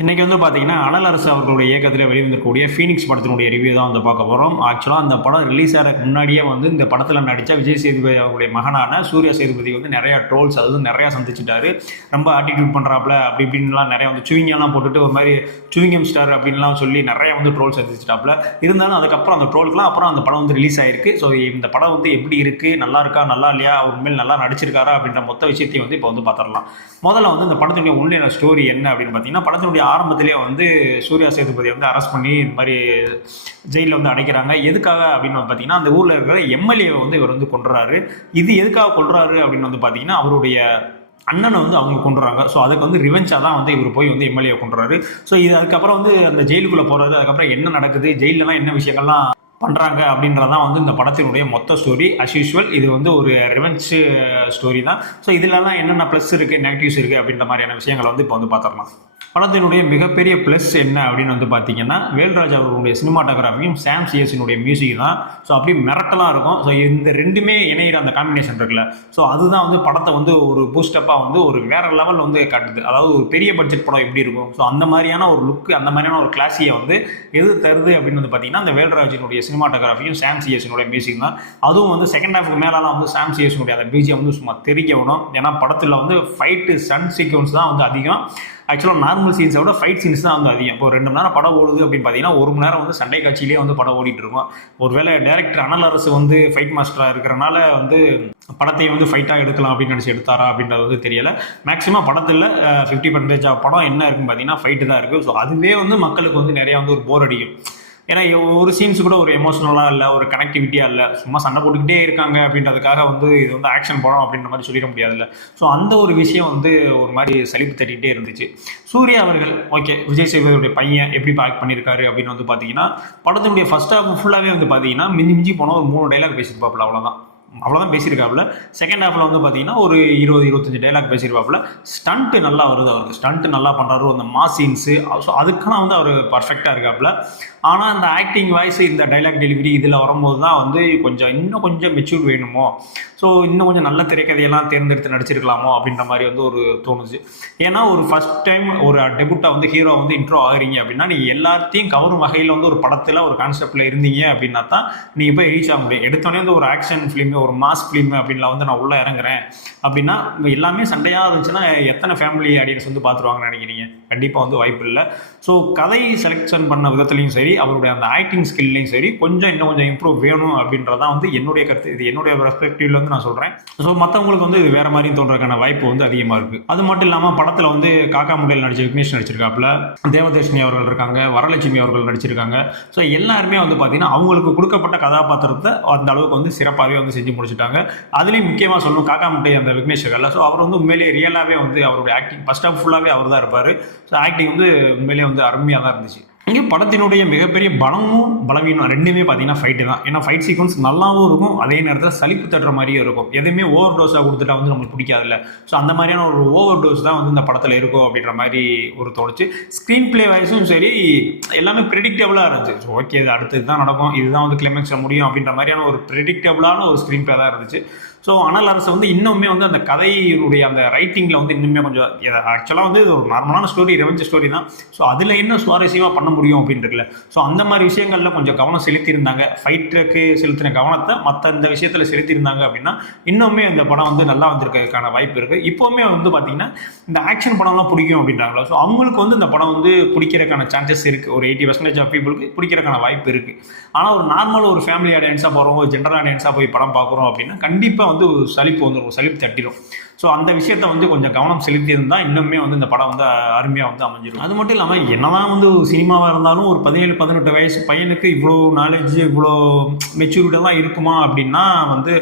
இன்றைக்கி வந்து பார்த்தீங்கன்னா அனல் அரசு அவர்களுடைய இயக்கத்தில் வெளிவந்திருக்கக்கூடிய ஃபீனிக்ஸ் படத்தினுடைய ரிவ்யூ தான் வந்து பார்க்க போகிறோம். ஆக்சுவலாக அந்த படம் ரிலீஸ் ஆகிறதுக்கு முன்னாடியே வந்து இந்த படத்தில் நடித்த விஜய் சேதுபதி அவருடைய மகனான சூர்யா சேதுபதி வந்து நிறையா ட்ரோல்ஸ் அது வந்து நிறையா சந்திச்சிட்டாரு. ரொம்ப ஆட்டிடியூட் பண்ணுறாப்புல அப்படி இப்படின்லாம் நிறையா வந்து சுவிங்கெல்லாம் போட்டுட்டு ஒரு மாதிரி சுவிங்கம் ஸ்டார் அப்படின்லாம் சொல்லி நிறையா வந்து ட்ரோல்ஸ் சந்திச்சிட்டாப்புல. இருந்தாலும் அதுக்கப்புறம் அந்த ட்ரோலுக்குலாம் அப்புறம் அந்த படம் வந்து ரிலீஸ் ஆயிருக்கு. ஸோ இந்த படம் வந்து எப்படி இருக்குது, நல்லா இருக்கா நல்லா இல்லையா, அவர் உண்மையில் நல்லா நடிச்சிருக்காரா அப்படின்ற மொத்த விஷயத்தையும் வந்து இப்போ வந்து பார்த்துடலாம். முதல்ல வந்து இந்த படத்தினுடைய உண்மையான ஸ்டோரி என்ன அப்படின்னு பார்த்தீங்கன்னா, படத்தினுடைய ஆரம்பத்திலே வந்து சூர்யா சேதுபதி வந்து அரெஸ்ட் பண்ணி இந்த மாதிரி ஜெயிலில் வந்து அடைக்கிறாங்க. எதுக்காக அப்படின்னு வந்து பார்த்தீங்கன்னா, அந்த ஊரில் இருக்கிற எம்எல்ஏ வந்து இவர் வந்து கொண்டுறாரு. இது எதுக்காக கொள்றாரு அப்படின்னு வந்து பார்த்தீங்கன்னா, அவருடைய அண்ணனை வந்து அவங்க கொண்டுறாங்க. ஸோ அதுக்கு வந்து ரிவெஞ்சாக தான் வந்து இவர் போய் வந்து எம்எல்ஏ கொண்டுறாரு. ஸோ இது அதுக்கப்புறம் வந்து அந்த ஜெயிலுக்குள்ளே போகிறது, அதுக்கப்புறம் என்ன நடக்குது, ஜெயிலெலாம் என்ன விஷயங்கள்லாம் பண்ணுறாங்க அப்படின்றதான் வந்து இந்த படத்தினுடைய மொத்த ஸ்டோரி. அஸ் யூஷுவல் இது வந்து ஒரு ரிவெஞ்ச் ஸ்டோரி தான். ஸோ இதிலலாம் என்னென்ன ப்ளஸ் இருக்குது, நெகட்டிவ்ஸ் இருக்குது அப்படின்ற மாதிரியான விஷயங்களை வந்து இப்போ வந்து பார்த்துடலாம். படத்தினுடைய மிகப்பெரிய ப்ளஸ் என்ன அப்படின்னு வந்து பார்த்தீங்கன்னா, வேல்ராஜ் அவர்களுடைய சினிமாட்டோகிராஃபியும் சாம் சிஎஸினுடைய மியூசிக் தான். ஸோ அப்படி மிரட்டலாக இருக்கும். ஸோ இந்த ரெண்டுமே இணையிற அந்த காம்பினேஷன் இருக்குல்ல, ஸோ அதுதான் வந்து படத்தை வந்து ஒரு பூஸ்டப்பாக வந்து ஒரு வேறு லெவல் வந்து காட்டுது. அதாவது ஒரு பெரிய பட்ஜெட் படம் எப்படி இருக்கும், ஸோ அந்த மாதிரியான ஒரு லுக்கு, அந்த மாதிரியான ஒரு கிளாஸியை வந்து எது தருது அப்படின்னு வந்து பார்த்தீங்கன்னா, அந்த வேல்ராஜினுடைய சினிமாட்டோகிராஃபியும் சாம் சிஎஸினுடைய மியூசிக் தான். அதுவும் வந்து செகண்ட் ஹாஃப்க்கு மேலாம் வந்து சாம் சிஎஸினுடைய அந்த பிஜிஎம் வந்து சும்மா தெரிக்க விடும். ஏன்னா படத்தில் வந்து ஃபைட்டு சன் சீக்வன்ஸ் தான் வந்து அதிகம். ஆக்சுவலாக நார்மல் சீன்ஸை விட ஃபைட் சீன்ஸ் தான் வந்து அதிகம். இப்போ 2 மணி நேரம் படம் ஓடுது அப்படின்னு பார்த்தீங்கன்னா, 1 மணி நேரம் வந்து சண்டை காட்சியிலேயே வந்து படம் ஓடிட்டு இருக்கும். ஒருவேளை டைரக்டர் அனல் அரசு வந்து ஃபைட் மாஸ்டராக இருக்கிறனால வந்து படத்தையும் வந்து ஃபைட்டாக எடுக்கலாம் அப்படின்னு நினச்சி எடுத்தாரா அப்படின்றது வந்து தெரியலை. மேக்ஸிமம் படத்தில் 50% ஆஃப் படம் என்ன இருக்குன்னு பார்த்தீங்கன்னா ஃபைட்டு தான் இருக்குது. ஸோ அதுவே வந்து மக்களுக்கு வந்து நிறையா வந்து ஒரு போர் அடிக்கும். ஏன்னா ஒரு சீன்ஸ் கூட ஒரு எமோஷனலாக இல்லை, ஒரு கனெக்டிவிட்டியாக இல்லை, சும்மா சண்டை போட்டுக்கிட்டே இருக்காங்க அப்படின்றதுக்காக வந்து இது வந்து ஆக்ஷன் படம் அப்படின்ற மாதிரி சொல்லிட முடியாதுல்ல. ஸோ அந்த ஒரு விஷயம் வந்து ஒரு மாதிரி சலிப்பு தட்டிக்கிட்டே இருந்துச்சு. சூர்யா அவர்கள் ஓகே, விஜய் சேதுபதியுடைய பையன் எப்படி ஆக்ட் பண்ணியிருக்காரு அப்படின்னு வந்து பார்த்தீங்கன்னா, படத்தினுடைய ஃபர்ஸ்ட் ஹாஃப் ஃபுல்லாகவே வந்து பார்த்தீங்கன்னா மிஞ்சி போனால் ஒரு 3 டைலாக் பேசியிருப்பாப்புல, அவ்வளோதான் பேசியிருக்காப்புல. செகண்ட் ஹாஃபில் வந்து பார்த்தீங்கன்னா ஒரு 20-25 டைலாக் பேசியிருப்பாப்புல. ஸ்டண்ட்டு நல்லா வருது, அவருக்கு ஸ்டண்ட்டு நல்லா பண்ணுறாரு, அந்த மாஸ் சீன்ஸு. ஸோ அதுக்கெல்லாம் வந்து அவர் பர்ஃபெக்டாக இருக்காப்புல. ஆனால் இந்த ஆக்டிங் வாய்ஸ், இந்த டைலாக் டெலிவரி இதில் வரும்போது தான் வந்து இன்னும் கொஞ்சம் மெச்சூர் வேணுமோ, ஸோ இன்னும் கொஞ்சம் நல்ல திரைக்கதையெல்லாம் தேர்ந்தெடுத்து நடிச்சிருக்கலாமோ அப்படின்ற மாதிரி வந்து ஒரு தோணுச்சு. ஏன்னா ஒரு ஃபஸ்ட் டைம் ஒரு டெபுட்டாக வந்து ஹீரோ வந்து இன்ட்ரோ ஆகுறீங்க அப்படின்னா, நீங்கள் எல்லாத்தையும் கவரும் வகையில் வந்து ஒரு படத்தில் ஒரு கான்செப்டில் இருந்தீங்க அப்படின்னா தான் நீங்கள் போய் ரீச் ஆக முடியும். எடுத்தோடனே வந்து ஒரு ஆக்ஷன் ஃபிலிம், ஒரு மாஸ் ஃபிலிம் அப்படின்லாம் வந்து நான் உள்ளே இறங்குறேன் அப்படின்னா, எல்லாமே சண்டையாக இருந்துச்சுன்னா எத்தனை ஃபேமிலி ஆடியன்ஸ் வந்து பார்த்துருவாங்கன்னு நினைக்கிறீங்க? கண்டிப்பாக வந்து வாய்ப்பு இல்லை. ஸோ கதை செலெக்ஷன் பண்ண விதத்துலையும் சரி, அவருடைய அந்த ஆக்டிங் ஸ்கில்லையும் சரி, இன்னும் கொஞ்சம் இம்ப்ரூவ் வேணும் அப்படின்றதான் வந்து என்னுடைய கருத்து. இது என்னுடைய பெர்ஸ்பெக்டிவ்ல வந்து நான் சொல்கிறேன். ஸோ மற்றவங்களுக்கு வந்து இது வேறு மாதிரியும் தோன்றதுக்கான வாய்ப்பு வந்து அதிகமாக இருக்குது. அது மட்டும் இல்லாமல் படத்தில் வந்து காக்கா முட்டையில் நடிச்ச விக்னேஷ் நடிச்சிருக்காப்புல, தேவதர்ஷினி அவர்கள் இருக்காங்க, வரலட்சுமி அவர்கள் நடிச்சிருக்காங்க. ஸோ எல்லாருமே வந்து பார்த்தீங்கன்னா அவங்களுக்கு கொடுக்கப்பட்ட கதாபாத்திரத்தை அந்த அளவுக்கு வந்து சிறப்பாகவே வந்து செஞ்சு முடிச்சுட்டாங்க. அதுலேயும் முக்கியமாக சொல்லணும், காக்கா முட்டை அந்த விக்னேஷ் இருக்கார்ல, ஸோ அவர் வந்து உண்மையிலேயே ரியலாகவே வந்து அவருடைய ஆக்டிங் ஃபர்ஸ்ட் ஆஃப் ஃபுல்லாகவே அவர் தான் இருப்பார். ஸோ ஆக்டிங் வந்து உண்மையிலேயே வந்து அருமையாக தான் இருந்துச்சு. இங்கே படத்தினுடைய மிகப்பெரிய பலமும் பலவீனம் ரெண்டுமே பார்த்தீங்கன்னா ஃபைட்டு தான். ஏன்னா ஃபைட் சீக்வன்ஸ் நல்லாவும் இருக்கும், அதே நேரத்தில் சலிப்பு தட்டுற மாதிரியும் இருக்கும். எதுவுமே ஓவர் டோஸாக கொடுத்துட்டா வந்து நம்மளுக்கு பிடிக்காதுல்ல. ஸோ அந்த மாதிரியான ஒரு ஓவர் டோஸ் தான் வந்து இந்த படத்தில் இருக்கும் அப்படின்ற மாதிரி ஒரு தோணுச்சு. ஸ்க்ரீன் பிளே வைஸும் சரி, எல்லாமே ப்ரெடிக்டபுளாக இருந்துச்சு. ஸோ ஓகே, இது அடுத்தது தான் நடக்கும், இதுதான் வந்து கிளைமேக்ஸில் முடியும் அப்படின்ற மாதிரியான ஒரு ப்ரெடிக்டபுளான ஒரு ஸ்க்ரீன் பிளே தான் இருந்துச்சு. ஸோ அனல் அரசு வந்து இன்னுமே வந்து அந்த கதையினுடைய அந்த ரைட்டிங்கில் வந்து இன்னுமே கொஞ்சம், ஆக்சுவலாக வந்து இது ஒரு நார்மலான ஸ்டோரி, ரெவெஞ்ச் ஸ்டோரி தான். ஸோ அதில் என்ன சுவாரஸ்யமாக பண்ண முடியும் அப்படின்றதுல, ஸோ அந்த மாதிரி விஷயங்களில் கொஞ்சம் கவனம் செலுத்தியிருந்தாங்க. ஃபைட்டுக்கு செலுத்தின கவனத்தை மற்ற இந்த விஷயத்தில் செலுத்தியிருந்தாங்க அப்படின்னா இன்னுமே இந்த படம் வந்து நல்லா வந்திருக்கிறதுக்கான வாய்ப்பு இருக்குது. இப்போவுமே வந்து பார்த்திங்கன்னா இந்த ஆக்ஷன் படம்லாம் பிடிக்கும் அப்படின்றாங்களா, ஸோ அவங்களுக்கு வந்து இந்த படம் வந்து பிடிக்கிறதுக்கான சான்சஸ் இருக்குது. ஒரு 80% ஆஃப் பீப்புளுக்கு பிடிக்கிறதுக்கான வாய்ப்பு இருக்குது. ஆனால் ஒரு நார்மல் ஒரு ஃபேமிலி ஆடியன்ஸாக போகிறோம், ஒரு ஜென்ரல் ஆடியன்ஸாக போய் படம் பார்க்குறோம் அப்படின்னா கண்டிப்பாக வந்து சலிப்பு வந்துடும், சலிப்பு தட்டிடும். ஸோ அந்த விஷயத்தை வந்து கொஞ்சம் கவனம் செலுத்தியிருந்தால் இன்னுமே வந்து இந்த படம் வந்து அருமையாக வந்து அமைஞ்சிடும். அது மட்டும் இல்லாமல் என்னதான் வந்து சினிமாவாக இருந்தாலும் ஒரு 17-18 வயசு பையனுக்கு இவ்வளோ நாலேஜ், இவ்வளோ மெச்சூரிட்டியாக இருக்குமா அப்படின்னா வந்து,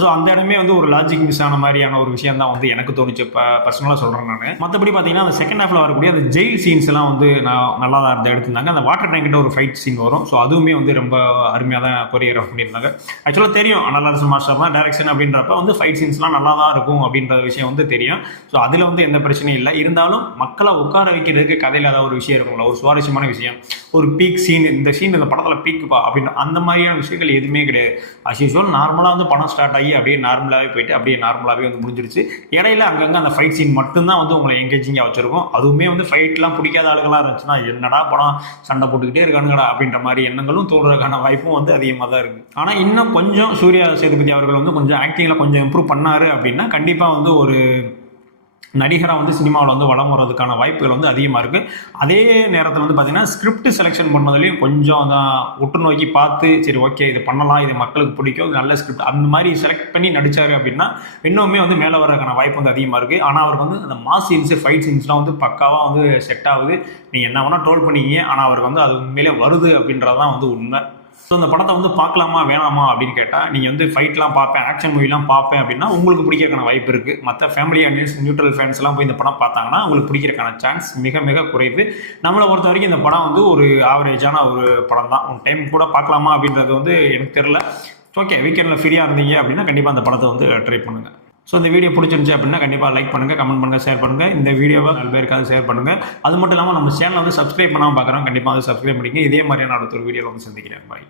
ஸோ அந்த இடமே வந்து ஒரு லாஜிக் மிஸ் ஆன மாதிரியான ஒரு விஷயம் தான் வந்து எனக்கு தோணுச்சு. இப்போ பர்சனலாக சொல்கிறேன் நான். மற்றபடி பார்த்தீங்கன்னா அந்த செகண்ட் ஹாஃபில் வரக்கூடிய அந்த ஜெயில் சீன்ஸ் எல்லாம் வந்து நான் நல்லா தான் இருந்து எடுத்திருந்தாங்க. அந்த வாட்டர் டேங்கிட்ட ஒரு ஃபைட் சீன் வரும். ஸோ அதுவுமே வந்து ரொம்ப அருமையாக தான் கொரியோகிராஃப் பண்ணியிருந்தாங்க. ஆக்சுவலாக தெரியும் அனல் அரசு மாஸ்டர் தான் டைரக்ஷன் அப்படின்றப்ப வந்து ஃபைட் சீன்ஸ்லாம் நல்லா தான் இருக்கும் அப்படின்ற விஷயம் வந்து தெரியும். ஸோ அதில் வந்து எந்த பிரச்சனையும் இல்லை. இருந்தாலும் மக்களை உட்கார வைக்கிறதுக்கு கதையில் ஏதாவது ஒரு விஷயம் இருக்கும்ல, ஒரு சுவாரஸ்யமான விஷயம், ஒரு பீக் சீன், இந்த சீன் இந்த படத்தில் பீக்குப்பா அப்படின்ற அந்த மாதிரியான விஷயங்கள் எதுவுமே கிடையாது. அஸ் யூஸ்வல் நார்மலாக வந்து படம் ஸ்டார்ட் ஆகி ஆகி அப்படியே நார்மலாகவே போயிட்டு அப்படியே நார்மலாகவே வந்து முடிஞ்சிருச்சு. இடையில அங்கங்கே அந்த ஃபைட் சீன் மட்டும்தான் வந்து உங்களை எங்கேஜிங்காக வச்சுருக்கும். அதுவுமே வந்து ஃபைட்லாம் பிடிக்காத ஆளுகளாக இருந்துச்சுன்னா என்னடா படம் சண்டை போட்டுக்கிட்டே இருக்கானுங்கடா அப்படின்ற மாதிரி எண்ணங்களும் தோன்றதுக்கான வாய்ப்பும் வந்து அதிகமாக தான் இருக்குது. ஆனால் இன்னும் கொஞ்சம் சூர்யா சேதுபதி அவர்கள் வந்து கொஞ்சம் ஆக்டிங்கில் கொஞ்சம் இம்ப்ரூவ் பண்ணார் அப்படின்னா கண்டிப்பாக வந்து ஒரு நடிகராக வந்து சினிமாவில் வந்து வளம் வர்றதுக்கான வாய்ப்புகள் வந்து அதிகமாக இருக்குது. அதே நேரத்தில் வந்து பார்த்திங்கன்னா ஸ்கிரிப்ட் செலெக்ஷன் பண்ணதுலேயும் கொஞ்சம் தான் உற்று நோக்கி பார்த்து சரி ஓகே இது பண்ணலாம், இது மக்களுக்கு பிடிக்கும், இது நல்ல ஸ்கிரிப்ட் அந்த மாதிரி செலக்ட் பண்ணி நடித்தார் அப்படின்னா இன்னுமே வந்து மேலே வர்றதுக்கான வாய்ப்பு வந்து அதிகமாக இருக்குது. ஆனால் அவருக்கு வந்து அந்த மாஸ் சீன்ஸு ஃபைட் சீன்ஸ்லாம் வந்து பக்காவாக வந்து செட் ஆகுது. நீங்கள் என்ன வேணால் ட்ரோல் பண்ணிக்கிங்க, ஆனால் அவருக்கு வந்து அது உண்மையிலே வருது அப்படின்றதான் வந்து உண்மை. ஸோ இந்த படத்தை வந்து பார்க்கலாமா வேணாமா அப்படின்னு கேட்டால் நீங்கள் வந்து ஃபைட்லாம் பார்ப்பேன், ஆக்ஷன் மூவிலாம் பார்ப்பேன் அப்படின்னா உங்களுக்கு பிடிக்கிறதுக்கான வாய்ப்பு இருக்குது. மற்ற ஃபேமிலி அண்ட் நியூட்ரல் ஃபேன்ஸ்லாம் போய் இந்த படம் பார்த்தாங்கன்னா உங்களுக்கு பிடிக்கிறதுக்கான சான்ஸ் மிக மிக குறைவு. நம்மளை பொறுத்த வரைக்கும் இந்த படம் வந்து ஒரு ஆவரேஜான ஒரு படம் தான். ஒரு டைம் கூட பார்க்கலாமா அப்படின்றது வந்து எனக்கு தெரில. ஓகே, வீக்கெண்டில் ஃப்ரீயாக இருந்தீங்க அப்படின்னா கண்டிப்பாக அந்த படத்தை வந்து ட்ரை பண்ணுங்கள். ஸோ இந்த வீடியோ பிடிச்சிருந்துச்சு அப்படின்னா கண்டிப்பாக லைக் பண்ணுங்கள், கமெண்ட் பண்ணுங்கள், ஷேர் பண்ணுங்கள். இந்த வீடியோவை 4 பேருக்காவது ஷேர் பண்ணுங்கள். அது மட்டும் இல்லாமல் நம்ம சேனலை வந்து சப்ஸ்கிரைப் பண்ணாமல் பார்க்குறோம், கண்டிப்பாக வந்து சப்ஸ்கிரைப் பண்ணிங்க. இதே மாதிரியான அடுத்த ஒரு வீடியோவில் வந்து சந்திக்கிறேன். பாய்.